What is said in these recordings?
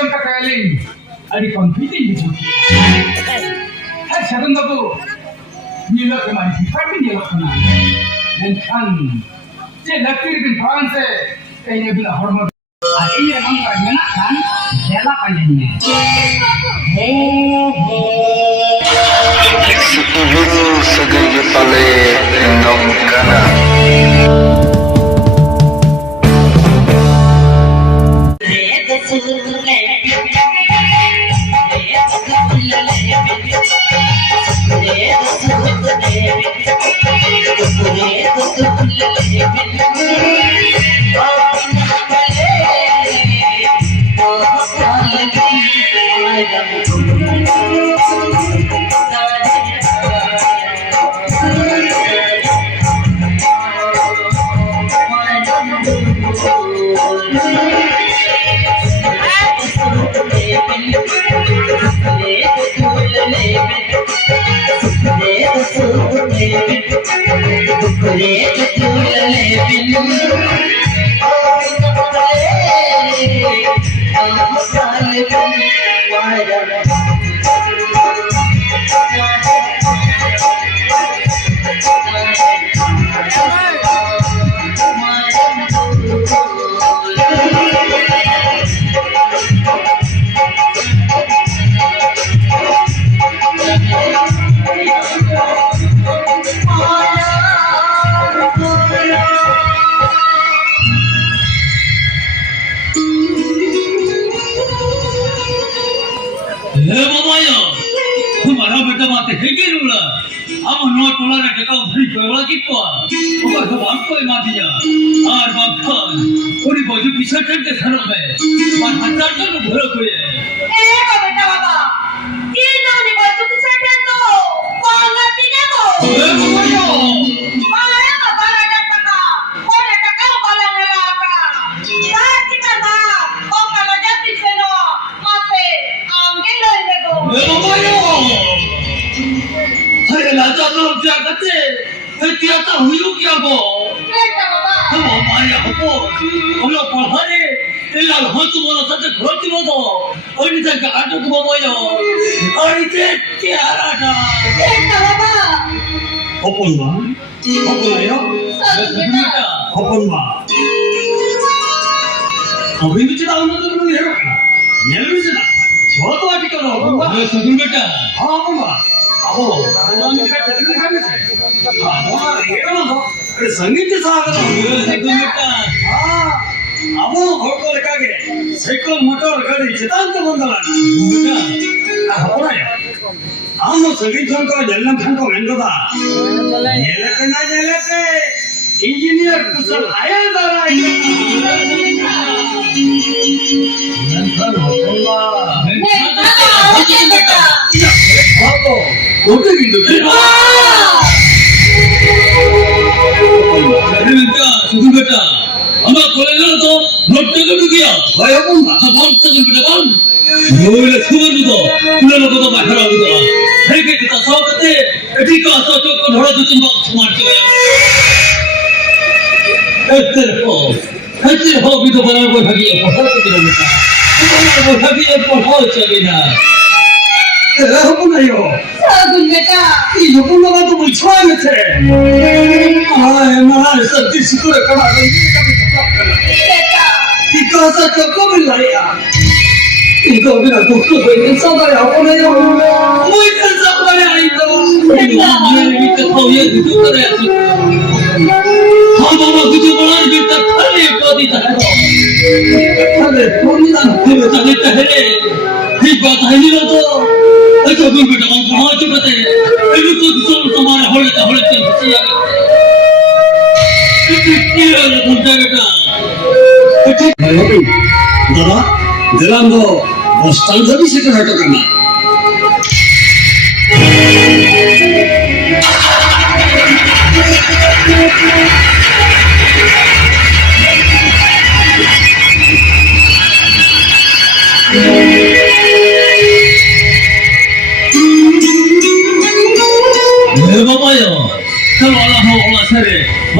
jam ka kailing. Adi competing di sini. Hai Shagun babu, nila kemana? Department nila kemana? Dan kan, je lakir bin Tuhan se, kayaknya bila hormat. Ini yang angkat mana kan? Jela panjangnya. Guru segala pale nongkana.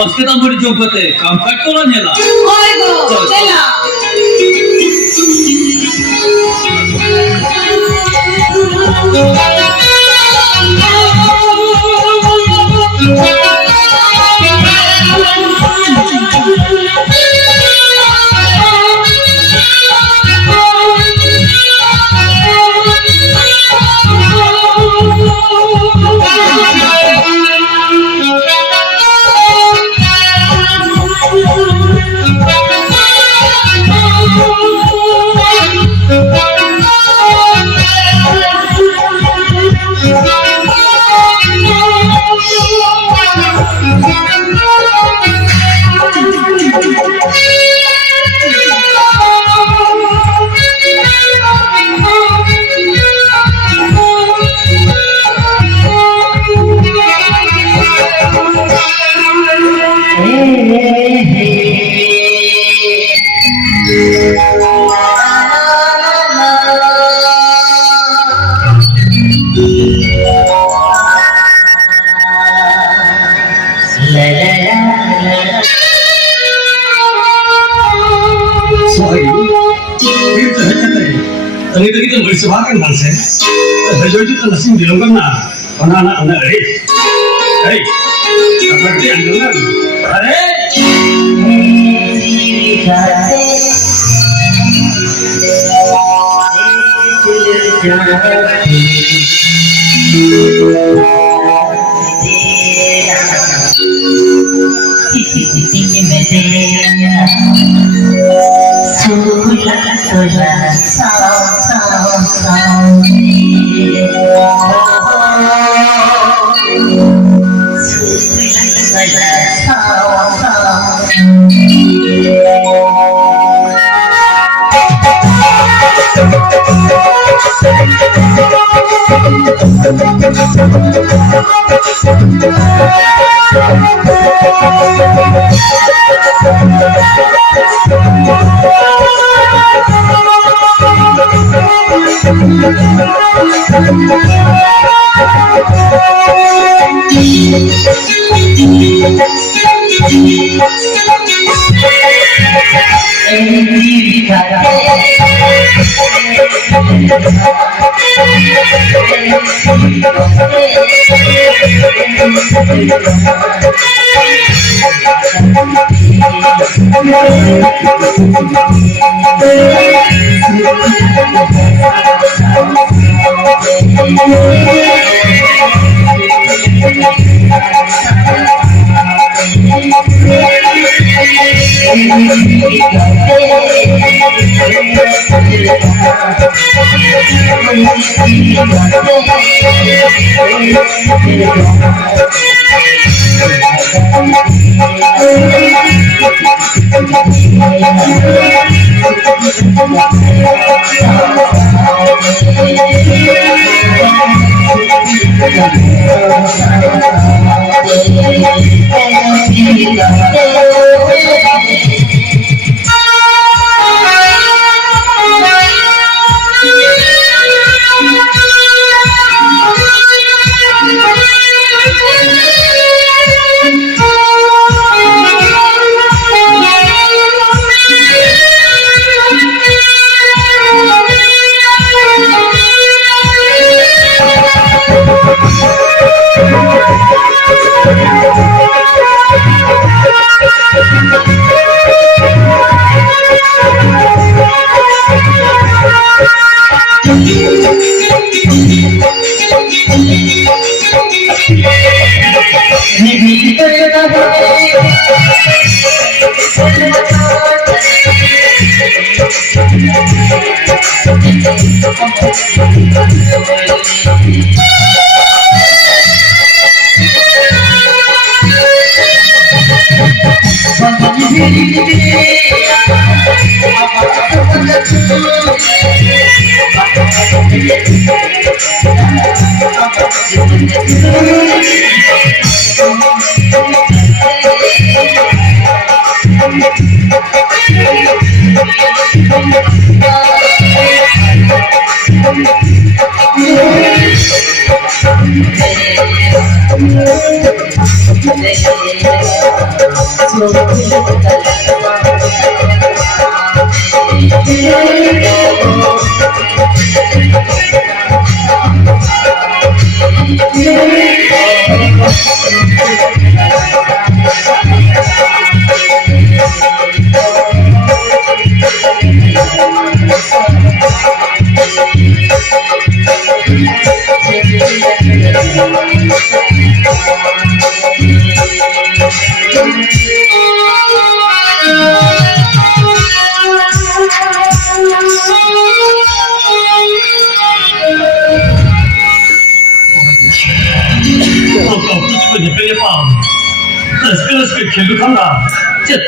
Mas kita mau dicoba teh, kampret tuh lah nyala. Oh itu, nyala. Tengit-tengit yang bersebakan bangsa. Baju itu telah sing bilang kan na, anak-anak ada. Hei, apa dia anjuran? Ada.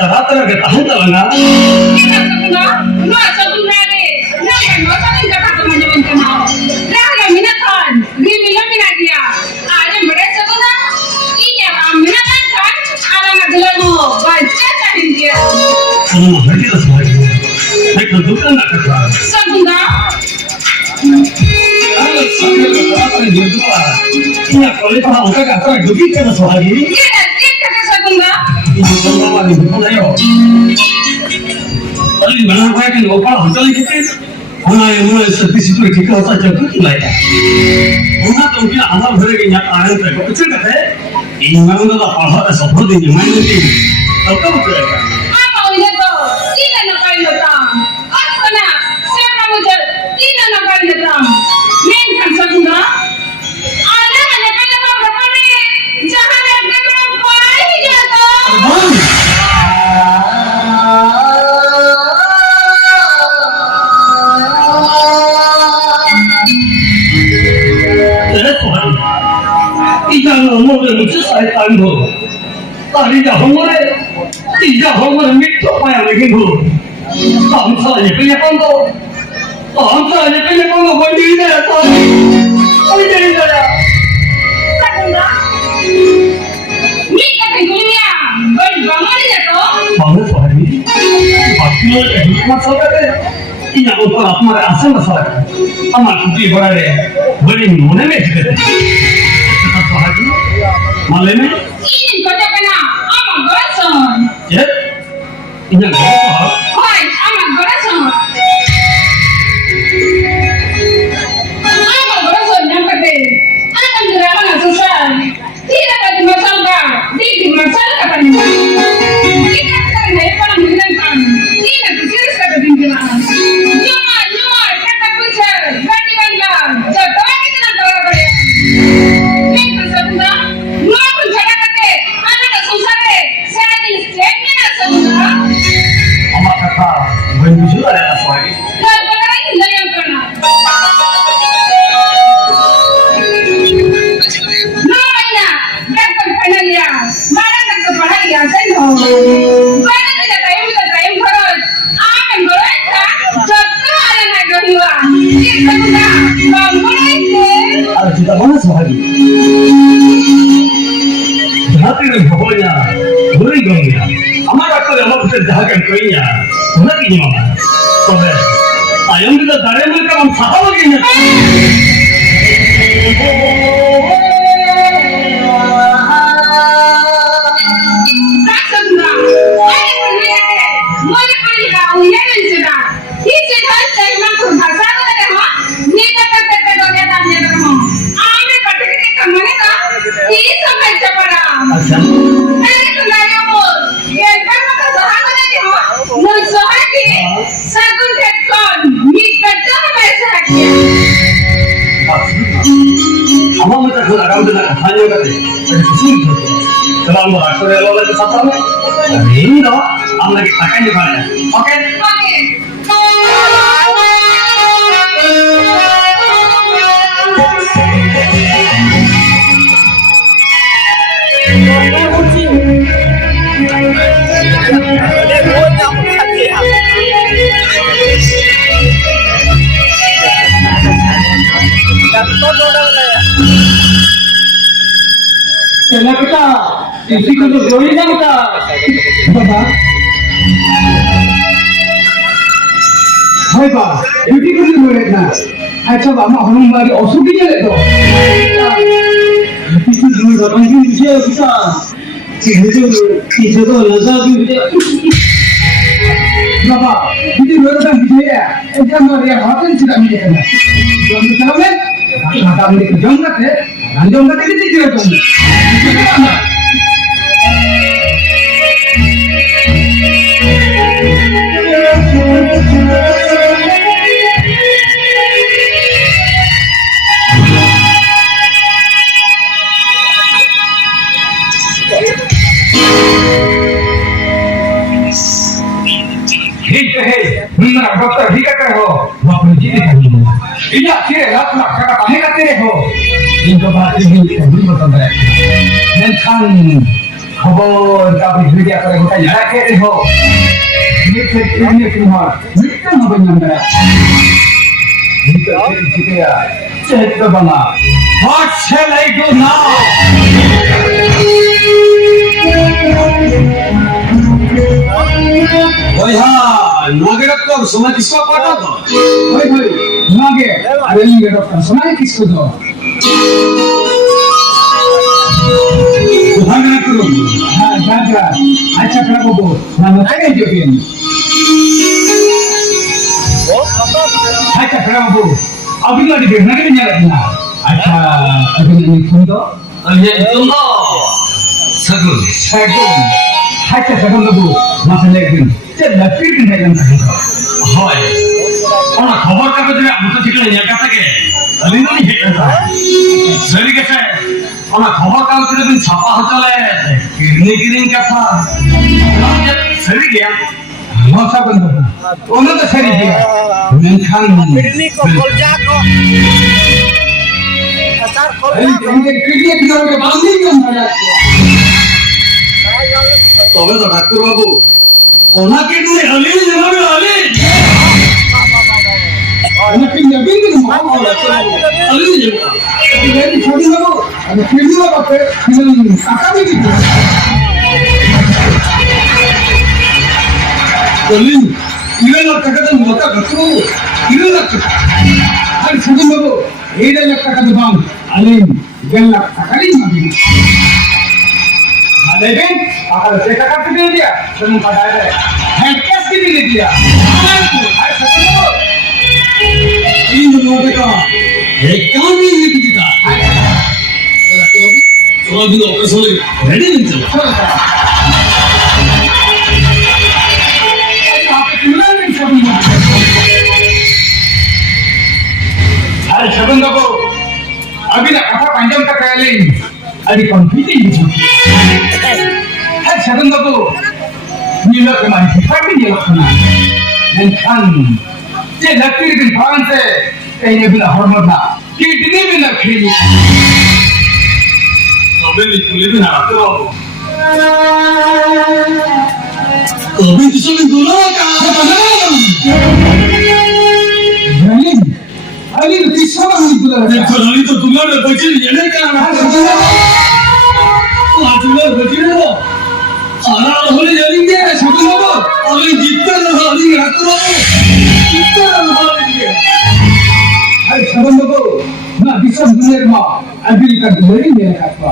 तरह-तरह के ताहन तलंगा Hanya mulai sedisi tu kita saja ketulai. Orang tu mungkin amal beregnya ayat mereka kecil kata, ini memang dah pahal sebab ini main ini. Apa betul? Apa ini tu? Tidak nak kain datang. Apa nak? Siapa muncul? Tidak nak kain datang. Main kan segera. Anak hanya kena berapa ni? Jangan nak kena kuai jatuh. Ijang ngomong dengan saya tangguh. Tadi dah ngomong, tidak ngomong mikro payah lagi tu. Bangsa ni punya kondo, bangsa ni punya kondo berdiri dah tu. Berdiri dah. Segera. Ni kata dunia. Berbangun jatuh. Bangsa hari, pasti ada hikmat sahaja. Ini aku pun apa ada asal masalah. Amat kupi berada, beri mana macam apa hari? Malam ni? Ini kata kena. Amat gerasan. Ya? Ini apa? Hai, amat gerasan. Amat gerasan yang kata. Akan gerakan susah. Tidak ada masalah. Di masalah kata ni. Kita kata ni apa yang dilakukan. Tidak serius kata pimpinan. Nyua, kata pusat. Ganti bandar. Jatuh kita nak berapa? Kita segera. Nyua pun cara kata. Anak susah deh. Saya di sini nak segera. Amat kata, berjujur ada apa lagi? Dan perkara ini dari yang kena. Namanya, dapat penanya. Mana tak kebahagia saya. Mana tidak tahu perut. Akan berita. Jatuh ada nak kehilangan. Kita sudah bangun itu. Ada cerita mana sehari? Hati dan pokoknya beri gongnya. Amat kata yang mau berjahakan kuenya. Mana ini mama? Sobat, ayam kita dari mereka memsahau begini. Tak sedang. Ada penanya. Mulai penanya. Ujian sudah. Ini kan saya mampu bahasa ada ha? Ni kata dia tanya kamu. Ame pakai kemana tak? Ini sampai cepat. Asal Ini kembali umur. Yang kan maka sahaja ni ha? Mensohati. Satu tekon. Ni kata bahasa dia. Amat macam tu agam tu nak hanya kata. Jadi pusing tu. Kalau orang tu rela lagi satu ni. Ini dah. Am lagi takkan je mana? Okey. Okey. Kena kita, isi kudu join dah kita. Bapa. Hai ba, isi kudu join na. Acha ba, mak hulung bagi osuki je leto. Isi kudu join ni dia kita. Kita tu lazat dia. Bapa, ini dua orang dia. Jangan dia hati tidak mikir. Jangan tahu kan? Mata mikir jangan kan? Nanjong kata kita tidak tahu. Benar, dokter, jika kau bapak jadi kami, iya kira lapnak kata kami kata reko, ini bahasa ini kami betul betul. Dan kan, khabar kami media kerja kita ya kira reko, ini semua, kita mau benyamda, kita kita ya, cerita bangga, what shall I do now? Oi ha, Nage doctor समय किसको पाटा तो? भाई नागे, अरे ये doctor समय किसको दो? उधार ना करो। हाँ, जाजा, अच्छा करा को ना बताए जो भी है। अच्छा खड़ा बाबू अभी वाली देखना के नहीं लगना अच्छा अभी नहीं सुन दो ये तुम तो सगुन अच्छा सगुन बाबू मसले दिन चल लकड़ी दिन लगन হয় ওনা খবর কাগজে আমতো ঠিকানা নিয়ে থাকে অলিননি হেটা সরি গেছে ওনা খবর কাগজে দিন ছাপা হতলে কিডনি কথা সরি গিয়া मौसा बंद उन्होंने तो सही किया मेंखान किडनी को खोलजा को सर खोलजा इनके किडनी की जगह बांधी क्यों मारा তবে তো ডাক্তার বাবু ওনা কিডনি হলি যাবে হলি उन्हें किडनी अभी भी नहीं मारा হলি যাবে ये छोटी बाबू अरे किडनी वाला पे किडनी काका भी की হলি ইরেলা টাকাতে মতা গতু ইরেলা টাকা अरे छोटी बाबू ये लग टका दुकान अलीम गल्ला टकरी मांगी लेकिन अगर से टका दे दिया तुम पता है हेड कैश भी दे दिया अरे छोटी बाबू इन लोगों का एक काम ही नहीं दिखा तो अभी ऑपरेशन रेडी नहीं चला अरे शगुन बाबू अभी ना कथा पंचम तक आले अभी कंफ्यूजिंग है शगुन बाबू नीला कुमार डिपार्टमेंट ये लखना मेंखान जे लकड़ी के भान से कहीं भी ना हरमत ना किडनी भी ना खेली তবে তুলে না রাখতে বাবু তবে তো সঙ্গে দোলা কা अली अली किस्सा में निकला देखो अली तो तुम्हारे बच्चे लेने का तुम्हारे बच्चे हो सारा होले जाएंगे छोटे बाबू अली जीतते रहो अली रात बाबू जीतते रहो अली अरे शगुन बाबू ना किस्सा दुनिया में अभी का दुनिया में काटवा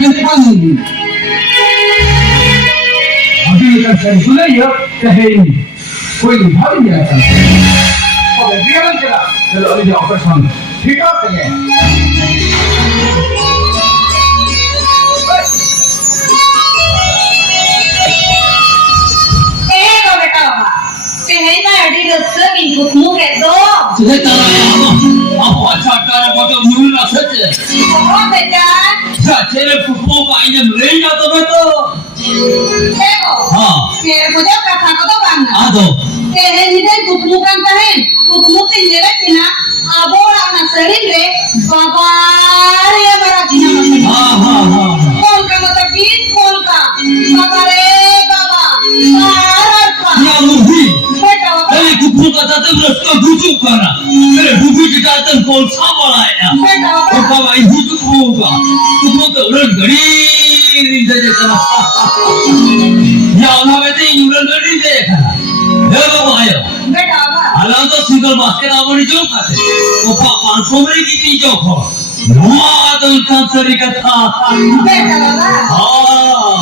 मेंखान अभी का सरसुले ये कहे कोई भाव नहीं आता और रियल चला चलो अभी ऑपरेशन ठीक है Ego betul, sehingga di resep ikut muka tu. तुम्हें तारा अब अच्छा तारा बहुत मूल ना सच्चे Oh betul, तेरे फुफो भाई ने ले जा तो मैं तो ego. हाँ Biar muda kata kata bang. आ दो Ini kan kutmukan tahin, kutmuk tinggal kena. Abor anak sering le, babar ya baratina masih. हाँ हाँ हाँ Kol ka matapin, kol ka. Babare baba, barat pa. या मुझी Betul apa? अरे कुप्पू का ताते रस्ता बुझू करा मेरे बुझू की ताते कौन सा बड़ा है Betul और apa? बाबा ये बुझू होगा कुप्पू तो उड़न घड़ी नहीं दे देता या उन्होंने तो उड़न घड़ी देखा ये बाबा आयो Betul apa? हालां तो सिंगल बास्केट आवड़ी जो खाते वो 500 में की चीज जो खो वहाँ तो कैंसर का था Betul apa? हाँ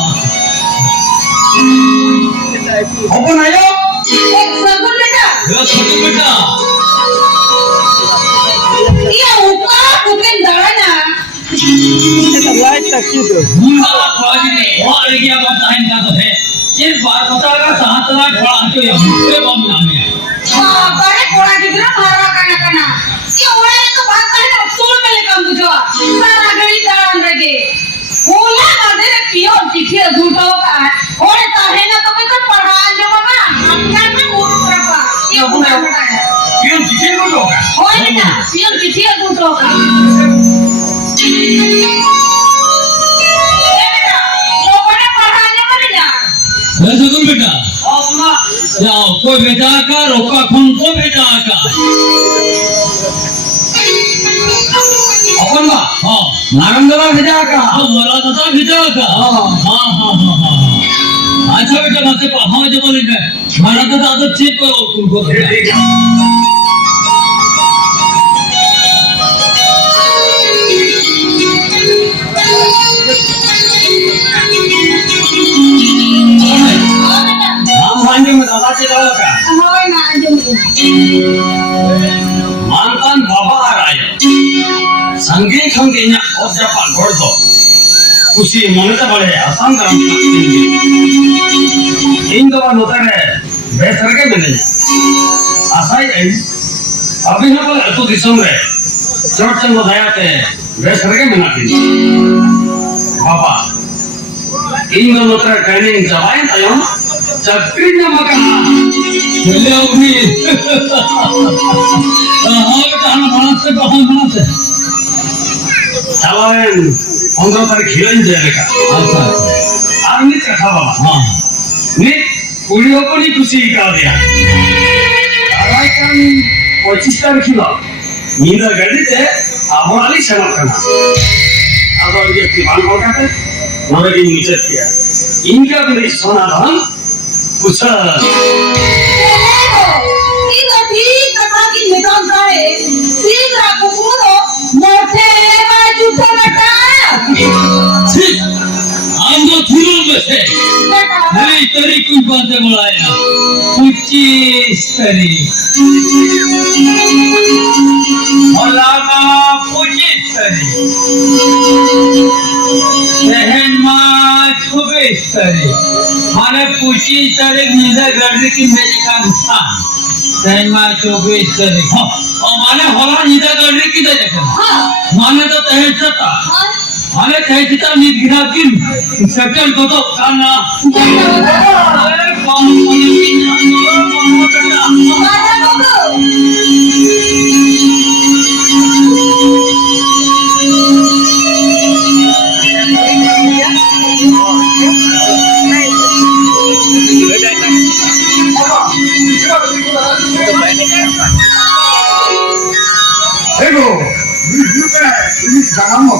अपन आयो Sabun beda. ये छोटे बेटा Iya uka bukan darahnya. Light तक की दो पूरा कॉलेज में और क्या बताएं का तो है इस बार पता का 7 लाख बड़ा तो ये मुझे बम नाम है Bare kola gitu na marah kana kana. Iya orang itu bahkan absurd mele kamu bujo. Sarah gari dalam lagi. Kola ada na pion चिट्ठी झूठो का. और ताहे ना तो मैं पढ़ान जो बाबा. अपना ना गुरु प्रभा. ये बुरा बड़ा है. क्यों किसी को लोग होय ना पिon चिट्ठी झूठो का. लोगों ने पढ़ाने वाले जा. मैं सुन बेटा अम्मा जाओ कोई बेटा का रोका खून को बेटा का अपन बा हां नारंगला भेजा का हां मोरा दादा भेजा का हां हां हां हां अच्छा बेटा मत हाँ जब बोले मारा तो आदत चेक करो तुमको राम भाई में दादा चला का होय ना अंजुम संगे संगे nya oja pan gordo kusi moneta bale asam dalam इन दवा होता है बेहतर के मिलने आसाई है अभी ना बोले तो दिसों में चर्चन को दया ते बेहतर के मिलना थी बाबा इन दोनों तरह ट्रेनिंग जवाइन आयो चक्री न मकान चले अभी हाँ बेटा हम बना से जवाइन उनको तर खिलाइन जाएगा अच्छा आर्मी का था बाबा हाँ nih kuliah ko ni kusi ka dia alai kan 25 tarik kilo nida gadi te amali sama kana abar ye timan ko kate mane ki niche kiya inka bhi sona dhan kuch Itu ठीक कथा की निकाल है सीध रात को मोटे बाजू को बेटा हम तो थिरो में से नहीं तेरी कुछ बातें बुलाया पच्चीस तरी मौलाना 25 तरी सहन माँ 26 तरी माने 25 तारीख निजा गर्दी की मेरे का था सहन माँ 24 तरी और माने होला निजा गर्दी की देखा माने तो तहजता माने तहजता निगरा की सेटल को तो खाना अरे कौन Ego, ini jangan mau.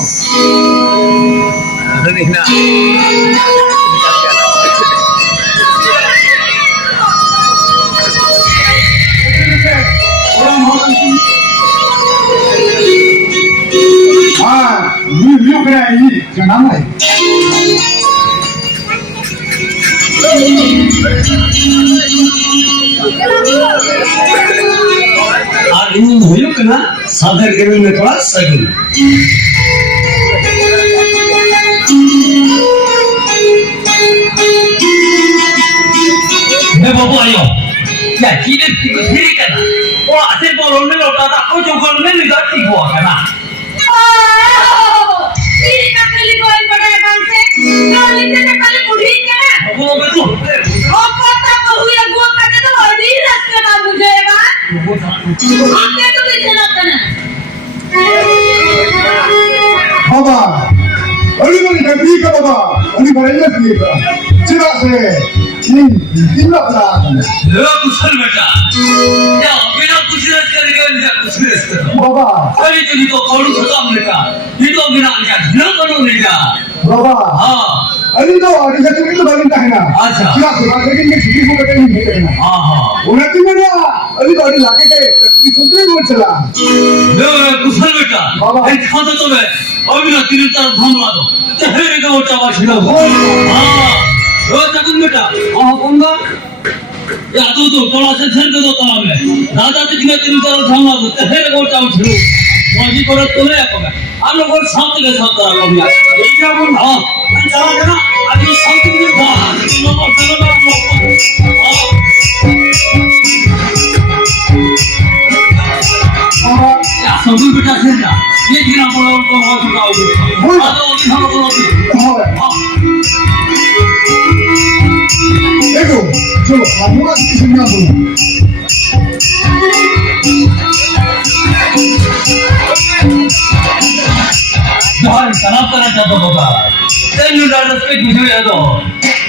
Orang mau you kena ini jangan mau. और इन भूलों के ना साधर के में थोड़ा सगुन मैं बाबू आयो क्या चीज़ें ठीक है ना वो आते बोलों में लौटा था कुछ उगल में निकाल ठीक हुआ है ना ये कपड़े कोई बड़ा काम से काली से काली बुढ़ी क्या वो मैं तो ओ पता तो हुआ वो करने तो बड़ी रास्ते में बुझेगा आपने तो पीछे ना करना बाबा अली बनी कभी का बाबा अली बनी नहीं का चिरा से इन लगा लो कुशल बेटा या बिना कुछ न करेगा या कुछ न बाबा अरे तो कौन खत्म लेगा ये तो बिना क्या न करो लेगा बाबा हाँ अली तो आगे से तुम्हें तो बदलता है ना अच्छा चिरा से बात लेकिन ये छुट्टी को बेटे नहीं करना हाँ हाँ उन्हें तुम्हें ना अली तो अली लाके के तकलीफ सुनते बोल चला लो कुशल बेटा बाबा। एक खाता तो मैं अभी ना तीन तरफ थामला दो तेरे का उठा हुआ छिड़ा हाँ लो तकुन बेटा हाँ कौनगा या तो थोड़ा सा झल दे दो ताला में दादा पिछले तीन तरफ थामला दो तेरे का उठा हुआ छिड़ा मौजी को तो ले आएगा आप लोग और साथ के साथ करा करूँगा एक क्या बोल हाँ मैं चला गया ना अभी साथ में था लोगों से लोग बाबा या समझ बेटा से ना ये गिरा पड़ा उनको बहुत चुका हो तो अभी हम लोग देखो चलो हम किसी ना बोलो जहाँ तनाव करना चाहता होगा तेरे डर से कुछ है तो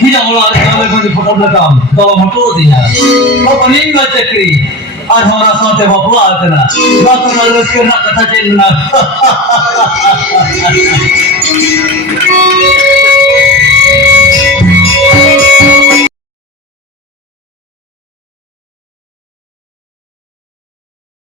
बिना बोला हमें कोई फोटो लगा तो फोटो दिया वो पनीर में चक्री आज हमारा साथ है बापू आते ना बात करना के ना कथा चलना